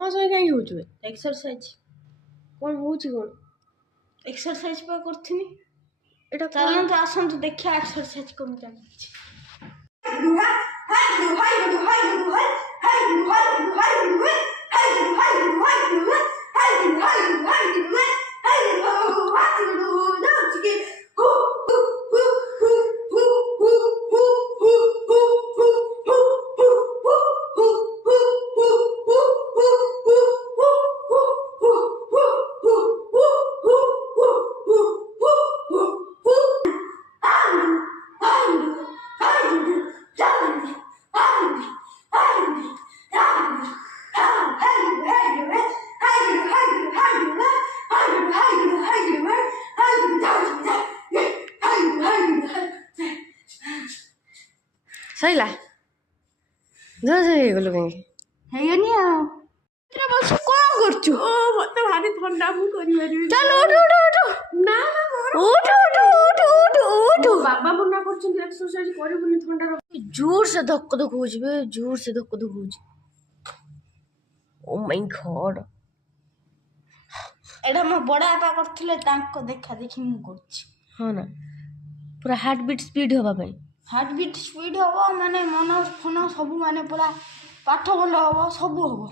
ମୋ ସାଙ୍ଗେ କାହିଁକି ହଉଛୁ? एक्सरसाइज କ'ଣ ହଉଛି କ'ଣ? एक्सरसाइज पा करथिनी ଏଇଟା चलन तो आसन तो देखिया एक्सरसाइज कम जानी ସଇଲା ଜୋର ହେଇଗଲୁ କାହିଁକି? ହେଇଗନି ଆଉ ବସ କ'ଣ କରୁଛୁ? ମତେ ଭାରି ଥଣ୍ଡା ମୁଁ କରିପାରିବି ଚାଲ ଉଠୁ ଉଠୁ ଉଠୁ ନା ଉଠୁ ଉଠୁ ଉଠୁ ଉଠୁ ଉଠୁ ବାବା ମନା କରୁଛନ୍ତି ଏକ୍ସରସାଇଜ କରିବୁନି ଥଣ୍ଡା ଜୋର ସେ ଧକ୍କ ଧକ୍କ ହଉଛି ବେ ଜୋର ସେ ଧକ୍କ ଧକ୍କ ହଉଛି। ଓ ମାଇ ଗଡ୍ ଏଇଟା ମୋ ବଡ଼ ବାପା କରିଥିଲେ ତାଙ୍କ ଦେଖା ଦେଖି ମୁଁ କରୁଛି। ହଁ ନା ପୁରା ହାର୍ଟ ବିଟ୍ ସ୍ପିଡ୍ ହବା ପାଇଁ ହାର୍ଟ ବିଟ୍ ସ୍ପିଡ୍ ହବ ମାନେ ମନ ଫନ ସବୁ ମାନେ ପୁରା ପାଠ ଭଲ ହବ ସବୁ ହବ।